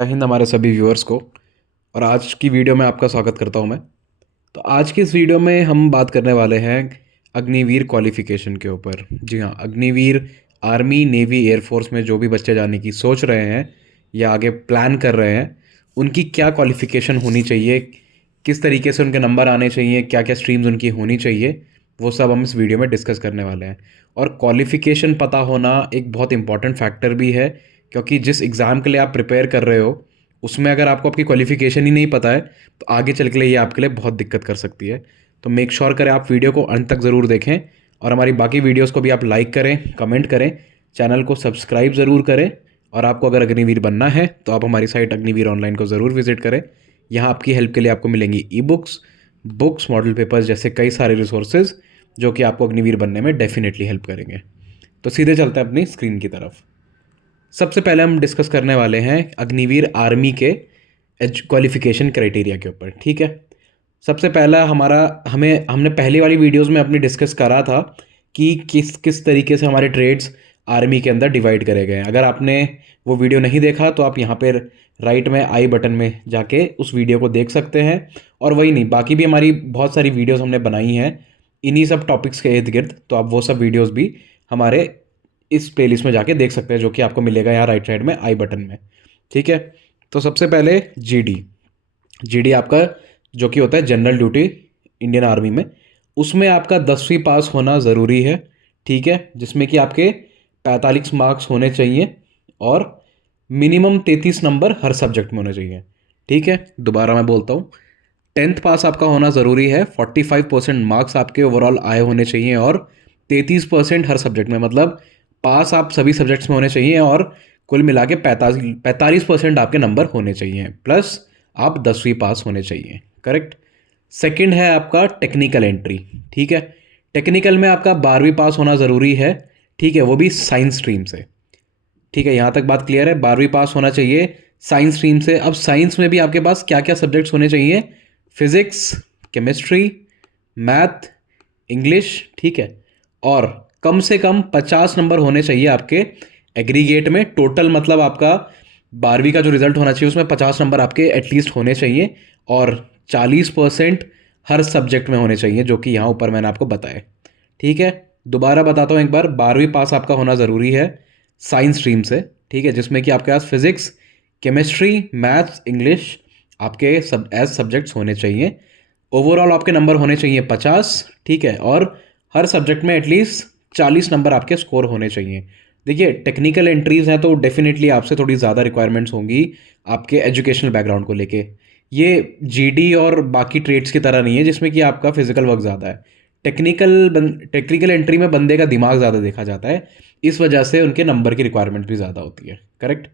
हिंद हमारे सभी व्यूअर्स को। और आज की वीडियो में आपका स्वागत करता हूं मैं। तो आज की इस वीडियो में हम बात करने वाले हैं अग्निवीर क्वालिफ़िकेशन के ऊपर। जी हाँ, अग्निवीर आर्मी, नेवी, एयरफोर्स में जो भी बच्चे जाने की सोच रहे हैं या आगे प्लान कर रहे हैं, उनकी क्या क्वालिफ़िकेशन होनी चाहिए, किस तरीके से उनके नंबर आने चाहिए, क्या क्या स्ट्रीम्स उनकी होनी चाहिए, वो सब हम इस वीडियो में डिस्कस करने वाले हैं। और क्वालिफ़िकेशन पता होना एक बहुत इंपॉर्टेंट फैक्टर भी है, क्योंकि जिस एग्ज़ाम के लिए आप प्रिपेयर कर रहे हो उसमें अगर आपको आपकी क्वालिफ़िकेशन ही नहीं पता है तो आगे चल के लिए ये आपके लिए बहुत दिक्कत कर सकती है। तो मेक श्योर करें आप वीडियो को अंत तक ज़रूर देखें और हमारी बाकी वीडियोस को भी आप लाइक करें, कमेंट करें, चैनल को सब्सक्राइब ज़रूर करें। और आपको अगर अग्निवीर बनना है तो आप हमारी साइट अग्निवीर ऑनलाइन को ज़रूर विजिट करें। यहाँ आपकी हेल्प के लिए आपको मिलेंगी ई बुक्स, मॉडल पेपर्स जैसे कई सारे रिसोर्सेज जो कि आपको अग्निवीर बनने में डेफिनेटली हेल्प करेंगे। तो सीधे चलते हैं अपनी स्क्रीन की तरफ। सबसे पहले हम डिस्कस करने वाले हैं अग्निवीर आर्मी के क्वालिफिकेशन क्राइटेरिया के ऊपर। ठीक है, सबसे पहला हमारा हमने पहली वाली वीडियोस में अपनी डिस्कस करा था कि किस किस तरीके से हमारे ट्रेड्स आर्मी के अंदर डिवाइड करे गए हैं। अगर आपने वो वीडियो नहीं देखा तो आप यहाँ पर राइट में आई बटन में जाके उस वीडियो को देख सकते हैं। और वही नहीं, बाकी भी हमारी बहुत सारी वीडियोस हमने बनाई हैं इन्हीं सब टॉपिक्स के इर्द गिर्द, तो आप वो सब वीडियोस भी हमारे इस प्लेलिस्ट में जाके देख सकते हैं, जो कि आपको मिलेगा यहाँ राइट साइड में आई बटन में। ठीक है, तो सबसे पहले जीडी आपका जो कि होता है जनरल ड्यूटी इंडियन आर्मी में, उसमें आपका 10वीं पास होना ज़रूरी है। ठीक है, जिसमें कि आपके 45 मार्क्स होने चाहिए और मिनिमम 33 नंबर हर सब्जेक्ट में होने चाहिए। ठीक है, दोबारा मैं बोलता हूँ, 10th पास आपका होना ज़रूरी है, 45% मार्क्स आपके ओवरऑल आए होने चाहिए और 33% हर सब्जेक्ट में, मतलब पास आप सभी सब्जेक्ट्स में होने चाहिए और कुल मिला के 45% आपके नंबर होने चाहिए, प्लस आप 10वीं पास होने चाहिए। करेक्ट। सेकंड है आपका टेक्निकल एंट्री। ठीक है, टेक्निकल में आपका 12वीं पास होना ज़रूरी है। ठीक है, वो भी साइंस स्ट्रीम से। ठीक है, यहाँ तक बात क्लियर है, 12वीं पास होना चाहिए साइंस स्ट्रीम से। अब साइंस में भी आपके पास क्या क्या सब्जेक्ट्स होने चाहिए? Physics, chemistry, math, English. ठीक है, और कम से कम 50 नंबर होने चाहिए आपके एग्रीगेट में टोटल, मतलब आपका 12वीं का जो रिजल्ट होना चाहिए उसमें 50 नंबर आपके एटलीस्ट होने चाहिए और 40% हर सब्जेक्ट में होने चाहिए, जो कि यहाँ ऊपर मैंने आपको बताया। ठीक है, दोबारा बताता हूँ एक बार, 12वीं पास आपका होना ज़रूरी है साइंस स्ट्रीम से। ठीक है, जिसमें कि आपके पास फिजिक्स, केमिस्ट्री, मैथ्स, इंग्लिश आपके सब एज सब्जेक्ट्स होने चाहिए। ओवरऑल आपके नंबर होने चाहिए 50। ठीक है, और हर सब्जेक्ट में एटलीस्ट 40 नंबर आपके स्कोर होने चाहिए। देखिए, टेक्निकल एंट्रीज हैं तो डेफिनेटली आपसे थोड़ी ज़्यादा रिक्वायरमेंट्स होंगी आपके एजुकेशनल बैकग्राउंड को लेके। ये जीडी और बाकी ट्रेड्स की तरह नहीं है जिसमें कि आपका फिजिकल वर्क ज़्यादा है। टेक्निकल एंट्री में बंदे का दिमाग ज़्यादा देखा जाता है, इस वजह से उनके नंबर की रिक्वायरमेंट भी ज़्यादा होती है। करेक्ट।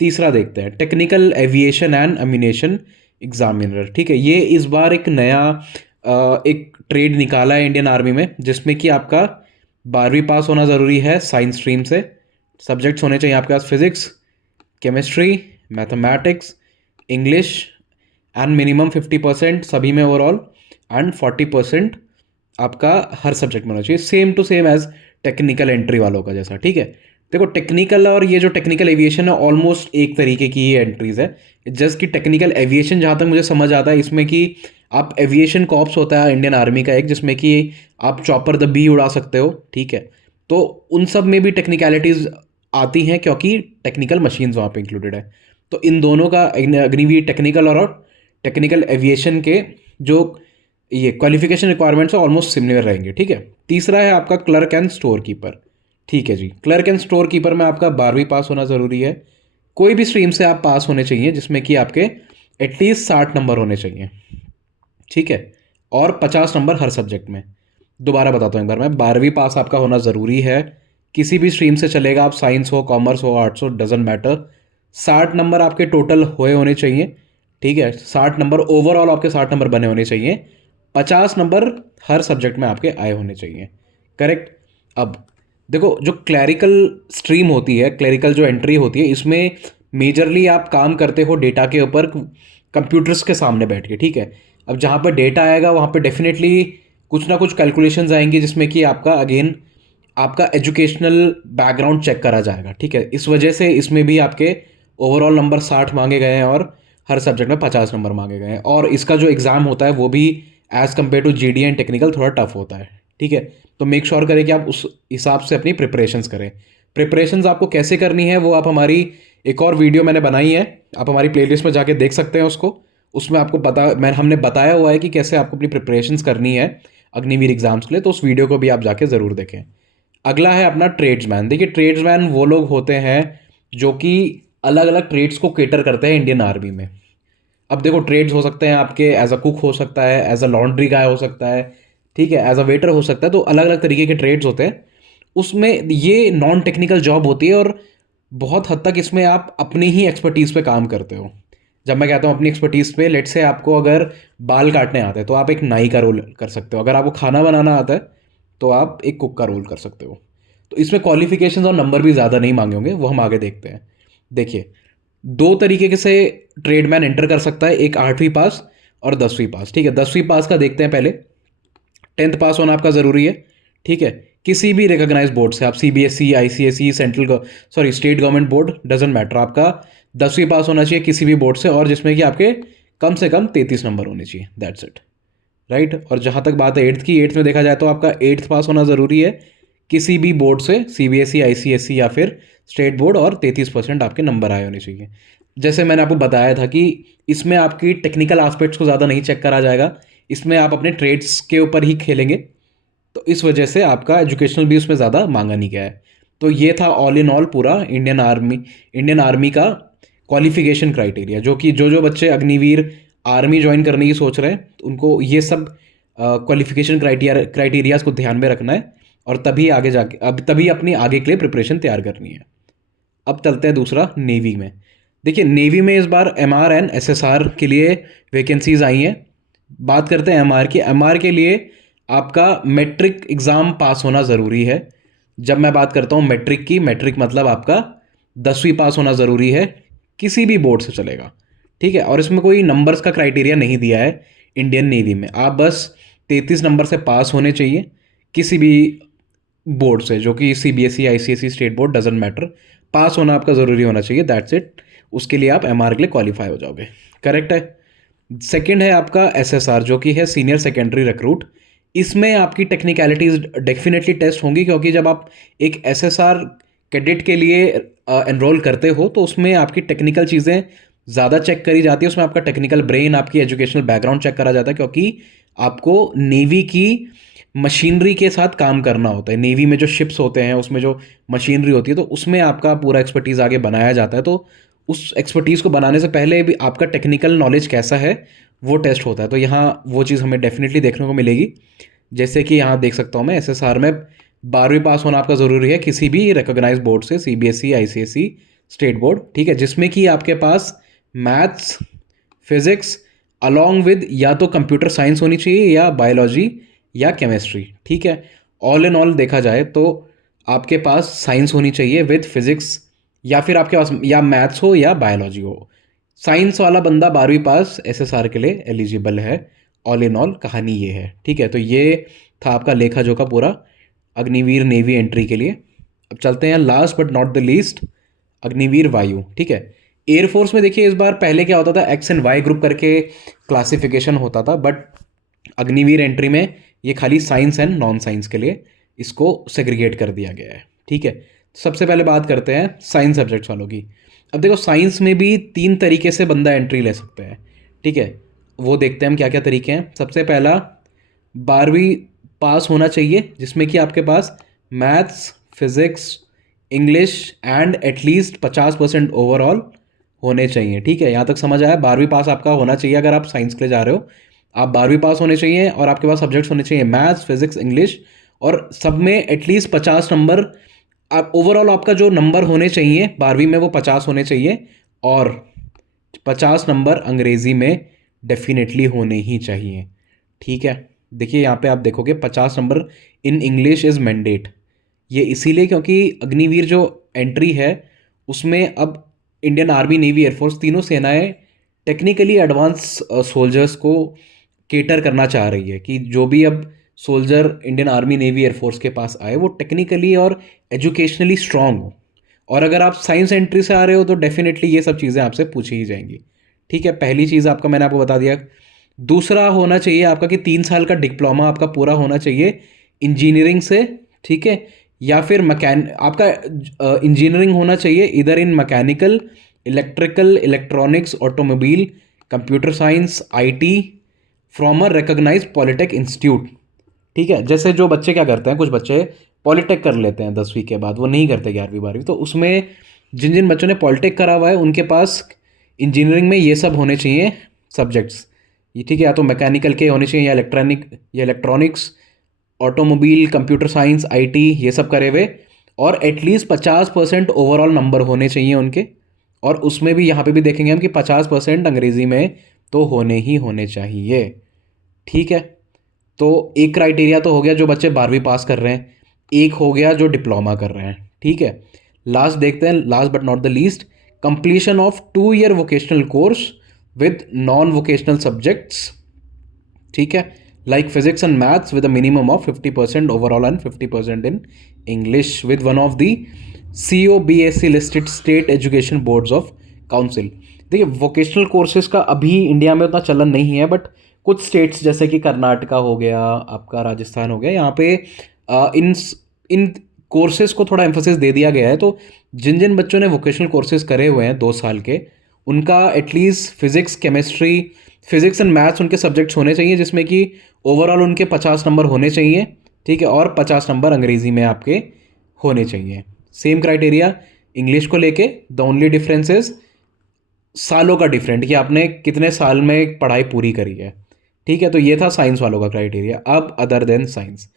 तीसरा देखते हैं, technical aviation and ammunition examiner. ठीक है, ये इस बार एक नया एक ट्रेड निकाला है इंडियन आर्मी में, जिसमें कि आपका 12वीं पास होना ज़रूरी है साइंस स्ट्रीम से। सब्जेक्ट्स होने चाहिए आपके पास physics, chemistry, mathematics, English, and minimum 50% सभी में ओवरऑल, एंड 40% आपका हर सब्जेक्ट में होना चाहिए, same to same as technical entry वालों का जैसा। ठीक है, देखो टेक्निकल और ये जो टेक्निकल एविएशन है ऑलमोस्ट एक तरीके की ही एंट्रीज है। जस्ट कि टेक्निकल एविएशन जहाँ तक मुझे समझ आता है इसमें कि आप एविएशन कॉर्प्स होता है इंडियन आर्मी का एक, जिसमें कि आप चॉपर द बी उड़ा सकते हो। ठीक है, तो उन सब में भी टेक्निकलिटीज़ आती हैं क्योंकि टेक्निकल मशीन्स वहाँ पे इंक्लूडेड है। तो इन दोनों का अग्निवीर टेक्निकल और टेक्निकल एविएशन के जो ये क्वालिफिकेशन रिक्वायरमेंट्स ऑलमोस्ट सिमिलर रहेंगे। ठीक है, तीसरा है आपका क्लर्क एंड स्टोर कीपर। ठीक है जी, क्लर्क एंड स्टोर कीपर में आपका 12वीं पास होना ज़रूरी है। कोई भी स्ट्रीम से आप पास होने चाहिए जिसमें कि आपके एटलीस्ट 60 नंबर होने चाहिए। ठीक है, और 50 नंबर हर सब्जेक्ट में। दोबारा बताता हूँ एक बार मैं, 12वीं पास आपका होना ज़रूरी है, किसी भी स्ट्रीम से चलेगा, आप साइंस हो, कॉमर्स हो, आर्ट्स हो, डजेंट मैटर। 60 नंबर आपके टोटल होने चाहिए। ठीक है, 60 नंबर ओवरऑल आपके 60 नंबर बने होने चाहिए, 50 नंबर हर सब्जेक्ट में आपके आए होने चाहिए। करेक्ट। अब देखो, जो क्लैरिकल स्ट्रीम होती है, क्लैरिकल जो एंट्री होती है, इसमें मेजरली आप काम करते हो डेटा के ऊपर, कंप्यूटर्स के सामने बैठ के। ठीक है, अब जहाँ पर डेटा आएगा वहाँ पे डेफिनेटली कुछ ना कुछ कैलकुलेशंस आएंगी जिसमें कि आपका अगेन आपका एजुकेशनल बैकग्राउंड चेक करा जाएगा। ठीक है, इस वजह से इसमें भी आपके ओवरऑल नंबर 60 मांगे गए हैं और हर सब्जेक्ट में 50 नंबर मांगे गए हैं। और इसका जो एग्ज़ाम होता है वो भी as compare to GD and technical थोड़ा टफ होता है। ठीक है, तो मेक श्योर करें कि आप उस हिसाब से अपनी प्रिपरेशंस करें। प्रिपरेशंस आपको कैसे करनी है वो आप हमारी एक और वीडियो मैंने बनाई है, आप हमारी प्लेलिस्ट में जाके देख सकते हैं उसको। उसमें आपको हमने बताया हुआ है कि कैसे आपको अपनी प्रिपरेशंस करनी है अग्निवीर एग्जाम्स के लिए, तो उस वीडियो को भी आप जाके ज़रूर देखें। अगला है अपना ट्रेड्समैन। देखिए, ट्रेड्समैन वो लोग होते हैं जो कि अलग अलग ट्रेड्स को केटर करते हैं इंडियन आर्मी में। अब देखो, ट्रेड्स हो सकते हैं आपके, एज अ कुक हो सकता है, एज अ लॉन्ड्री गाय हो सकता है, ठीक है, एज अ वेटर हो सकता है। तो अलग अलग तरीके के ट्रेड्स होते हैं, उसमें ये नॉन टेक्निकल जॉब होती है और बहुत हद तक इसमें आप अपनी ही एक्सपर्टीज़ पे काम करते हो। जब मैं कहता हूँ अपनी एक्सपर्टीज़ पे, लेट से आपको अगर बाल काटने आते हैं तो आप एक नाई का रोल कर सकते हो, अगर आपको खाना बनाना आता है तो आप एक कुक का रोल कर सकते हो। तो इसमें क्वालिफिकेशंस और नंबर भी ज़्यादा नहीं मांगे होंगे, वो हम आगे देखते हैं। देखिए, दो तरीके से ट्रेडमैन एंटर कर सकता है, एक 8वीं पास और 10वीं पास। ठीक है, 10वीं पास का देखते हैं पहले। 10th पास होना आपका ज़रूरी है। ठीक है, किसी भी रिकॉग्नाइज बोर्ड से, आप CBSE, ICSE, state government board, doesn't matter, आपका 10वीं पास होना चाहिए किसी भी बोर्ड से, और जिसमें कि आपके कम से कम 33 नंबर होने चाहिए। That's it, right. और जहाँ तक बात है एट्थ की, एट्थ में देखा जाए तो आपका 8th पास होना ज़रूरी है किसी भी बोर्ड से, सीबीएसई, आईसीएसई या फिर स्टेट बोर्ड, और 33% आपके नंबर आए होने चाहिए। जैसे मैंने आपको बताया था कि इसमें आपकी टेक्निकल एस्पेक्ट्स को ज़्यादा नहीं चेक करा जाएगा, इसमें आप अपने ट्रेड्स के ऊपर ही खेलेंगे, तो इस वजह से आपका एजुकेशनल भी उसमें ज़्यादा मांगा नहीं गया है। तो ये था ऑल इन ऑल पूरा इंडियन आर्मी का क्वालिफिकेशन क्राइटेरिया, जो कि जो जो बच्चे अग्निवीर आर्मी ज्वाइन करने की सोच रहे हैं उनको ये सब क्वालिफिकेशन क्राइटेरियाज को ध्यान में रखना है, और तभी आगे जाके अब तभी अपनी आगे के लिए प्रिपरेशन तैयार करनी है। अब चलते हैं दूसरा, नेवी में। देखिए, नेवी में इस बार एमआर एंड एसएसआर के लिए वैकेंसीज आई हैं। बात करते हैं एमआर की। एमआर के लिए आपका मैट्रिक एग्ज़ाम पास होना ज़रूरी है। जब मैं बात करता हूँ मैट्रिक की, मैट्रिक मतलब आपका 10वीं पास होना ज़रूरी है, किसी भी बोर्ड से चलेगा। ठीक है, और इसमें कोई नंबर्स का क्राइटेरिया नहीं दिया है इंडियन नेवी में, आप बस 33 नंबर से पास होने चाहिए किसी भी बोर्ड से, जो कि CBSE, ICSE, state board, doesn't matter, pass होना आपका ज़रूरी होना चाहिए। दैट्स इट, उसके लिए आप एमआर के लिए क्वालिफाई हो जाओगे। करेक्ट है। सेकंड है आपका एसएसआर, जो कि है सीनियर सेकेंडरी रिक्रूट। इसमें आपकी टेक्निकलिटीज डेफिनेटली टेस्ट होंगी, क्योंकि जब आप एक एसएसआर कैडेट के लिए एनरोल करते हो तो उसमें आपकी टेक्निकल चीज़ें ज़्यादा चेक करी जाती है, उसमें आपका टेक्निकल ब्रेन, आपकी एजुकेशनल बैकग्राउंड चेक करा जाता है, क्योंकि आपको नेवी की मशीनरी के साथ काम करना होता है। नेवी में जो शिप्स होते हैं उसमें जो मशीनरी होती है, तो उसमें आपका पूरा एक्सपर्टीज़ आगे बनाया जाता है। तो उस एक्सपर्टीज़ को बनाने से पहले भी आपका टेक्निकल नॉलेज कैसा है वो टेस्ट होता है। तो यहाँ वो चीज़ हमें डेफिनेटली देखने को मिलेगी। जैसे कि यहाँ देख सकता हूँ मैं, एसएसआर में 12वीं पास होना आपका ज़रूरी है किसी भी रिकॉग्नाइज बोर्ड से, सीबीएसई, आईसीएसई, स्टेट बोर्ड। ठीक है, जिसमें कि आपके पास मैथ्स, फिजिक्स अलॉन्ग विद या तो कंप्यूटर साइंस होनी चाहिए या बायोलॉजी या केमिस्ट्री। ठीक है, ऑल इन ऑल देखा जाए तो आपके पास साइंस होनी चाहिए विद फिजिक्स, या फिर आपके पास या मैथ्स हो या बायोलॉजी हो। साइंस वाला बंदा 12वीं पास एसएसआर के लिए एलिजिबल है। ऑल इन ऑल कहानी ये है। ठीक है, तो ये था आपका लेखा जोखा पूरा अग्निवीर नेवी एंट्री के लिए। अब चलते हैं last but not the least, Agniveer वायु। ठीक है, एयरफोर्स में देखिए इस बार, पहले क्या होता था, एक्स एंड वाई ग्रुप करके क्लासिफिकेशन होता था, बट अग्निवीर एंट्री में ये खाली साइंस एंड नॉन साइंस के लिए इसको सेग्रीगेट कर दिया गया है। ठीक है, सबसे पहले बात करते हैं साइंस सब्जेक्ट्स वालों की। अब देखो, साइंस में भी 3 तरीके से बंदा एंट्री ले सकते हैं। ठीक है, वो देखते हैं हम क्या क्या तरीके हैं। सबसे पहला, 12वीं पास होना चाहिए, जिसमें कि आपके पास maths, physics, English and at least 50% overall होने चाहिए। ठीक है, यहाँ तक समझ आया। 12वीं पास आपका होना चाहिए अगर आप साइंस के लिए जा रहे हो। आप 12वीं पास होने चाहिए और आपके पास सब्जेक्ट्स होने चाहिए मैथ्स, फिजिक्स, इंग्लिश, और सब में एटलीस्ट 50 नंबर। आप ओवरऑल आपका जो नंबर होने चाहिए 12वीं में वो 50 होने चाहिए, और 50 नंबर अंग्रेज़ी में डेफिनेटली होने ही चाहिए। ठीक है, देखिए यहाँ पे आप देखोगे 50 number in English is mandate. ये इसीलिए क्योंकि अग्निवीर जो एंट्री है उसमें अब इंडियन आर्मी, नेवी, एयरफोर्स, तीनों सेनाएं टेक्निकली एडवांस सोल्जर्स को केटर करना चाह रही है, कि जो भी अब soldier Indian army, navy, air force के पास आए वो टेक्निकली और एजुकेशनली स्ट्रांग हो। और अगर आप साइंस एंट्री से आ रहे हो तो डेफिनेटली ये सब चीज़ें आपसे पूछी ही जाएंगी। ठीक है, पहली चीज़ आपका मैंने आपको बता दिया। दूसरा होना चाहिए आपका कि 3 साल का डिप्लोमा आपका पूरा होना चाहिए इंजीनियरिंग से। ठीक है, या फिर आपका इंजीनियरिंग होना चाहिए इधर in mechanical, electrical, electronics, automobile, computer science, IT from a recognized polytech institute. ठीक है, जैसे जो बच्चे क्या करते हैं, कुछ बच्चे पॉलिटेक कर लेते हैं 10वीं के बाद, वो नहीं करते 11वीं 12वीं, तो उसमें जिन जिन बच्चों ने पॉलिटेक करा हुआ है उनके पास इंजीनियरिंग में ये सब होने चाहिए सब्जेक्ट्स। ये ठीक है, या तो मैकेनिकल के होने चाहिए, या electronics, automobile, computer science, IT, ये सब करे हुए, और एटलीस्ट 50% ओवरऑल नंबर होने चाहिए उनके। और उसमें भी यहाँ पे भी देखेंगे हम कि 50% अंग्रेज़ी में तो होने ही होने चाहिए। ठीक है, तो एक क्राइटेरिया तो हो गया जो बच्चे 12वीं पास कर रहे हैं, एक हो गया जो डिप्लोमा कर रहे हैं। ठीक है, लास्ट देखते हैं, last but not the least, completion of 2 year vocational course with non vocational subjects. ठीक है, like physics and maths with a minimum of 50% overall and 50% in English with one of the COBSC listed state education boards of council. देखिए, vocational courses का अभी India में उतना चलन नहीं है, बट कुछ स्टेट्स जैसे कि कर्नाटका हो गया, आपका राजस्थान हो गया, यहाँ पे इन इन कोर्सेज को थोड़ा एम्फोसिस दे दिया गया है। तो जिन जिन बच्चों ने वोकेशनल कोर्सेज करे हुए हैं 2 साल के, उनका at least physics, chemistry, physics and maths उनके सब्जेक्ट्स होने चाहिए जिसमें कि ओवरऑल उनके 50 नंबर होने चाहिए। ठीक है, और 50 नंबर अंग्रेज़ी में आपके होने चाहिए। सेम क्राइटेरिया इंग्लिश को लेके, द ओनली डिफरेंस इज सालों का डिफरेंट, कि आपने कितने साल में पढ़ाई पूरी करी है। ठीक है, तो ये था साइंस वालों का क्राइटेरिया। अब अदर देन साइंस,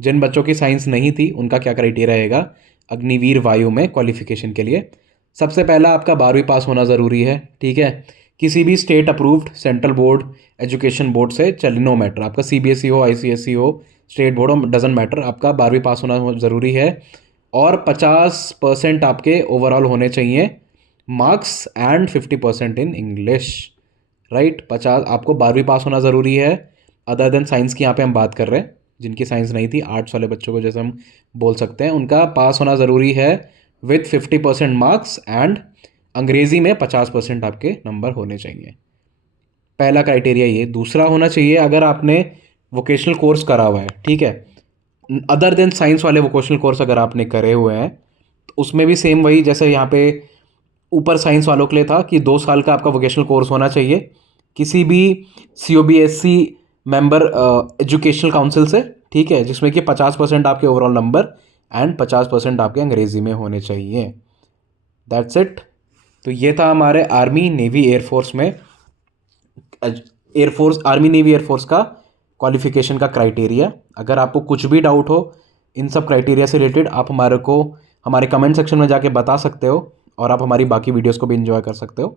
जिन बच्चों की साइंस नहीं थी उनका क्या क्राइटेरिया रहेगा अग्निवीर वायु में क्वालिफिकेशन के लिए। सबसे पहला आपका 12वीं पास होना ज़रूरी है। ठीक है, किसी भी state approved central board education board से, चल नो मैटर, आपका CBSE हो, ICSE हो, स्टेट बोर्ड हो, डजेंट मैटर, आपका 12वीं पास होना ज़रूरी है। और 50% आपके ओवरऑल होने चाहिए marks and 50% in English. Right, 50 आपको 12वीं पास होना ज़रूरी है। अदर देन साइंस की यहाँ पे हम बात कर रहे हैं, जिनकी साइंस नहीं थी, आर्ट्स वाले बच्चों को जैसे हम बोल सकते हैं, उनका पास होना ज़रूरी है विथ 50% मार्क्स, एंड अंग्रेज़ी में 50% आपके नंबर होने चाहिए। पहला क्राइटेरिया ये। दूसरा होना चाहिए, अगर आपने वोकेशनल कोर्स करा हुआ है, ठीक है, अदर देन साइंस वाले वोकेशनल कोर्स अगर आपने करे हुए हैं, तो उसमें भी सेम वही जैसे यहाँ पे ऊपर साइंस वालों के लिए था कि 2 साल का आपका वोकेशनल कोर्स होना चाहिए किसी भी COBSC मेंबर एजुकेशनल काउंसिल से। ठीक है, जिसमें कि 50% आपके ओवरऑल नंबर एंड 50% आपके अंग्रेज़ी में होने चाहिए। That's it. तो ये था हमारे आर्मी, नेवी, एयरफोर्स में, एयरफोर्स, आर्मी, नेवी, एयरफोर्स का क्वालिफिकेशन का क्राइटेरिया। अगर आपको कुछ भी डाउट हो इन सब क्राइटेरिया से रिलेटेड, आप हमारे को हमारे कमेंट सेक्शन में जाके बता सकते हो, और आप हमारी बाकी वीडियोस को भी एंजॉय कर सकते हो।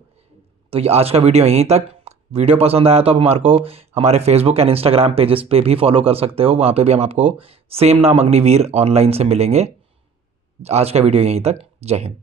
तो ये आज का वीडियो यहीं तक। वीडियो पसंद आया तो आप हमारे को हमारे फेसबुक एंड इंस्टाग्राम पेजेस पे भी फॉलो कर सकते हो, वहाँ पे भी हम आपको सेम नाम अग्निवीर ऑनलाइन से मिलेंगे। आज का वीडियो यहीं तक। जय हिंद।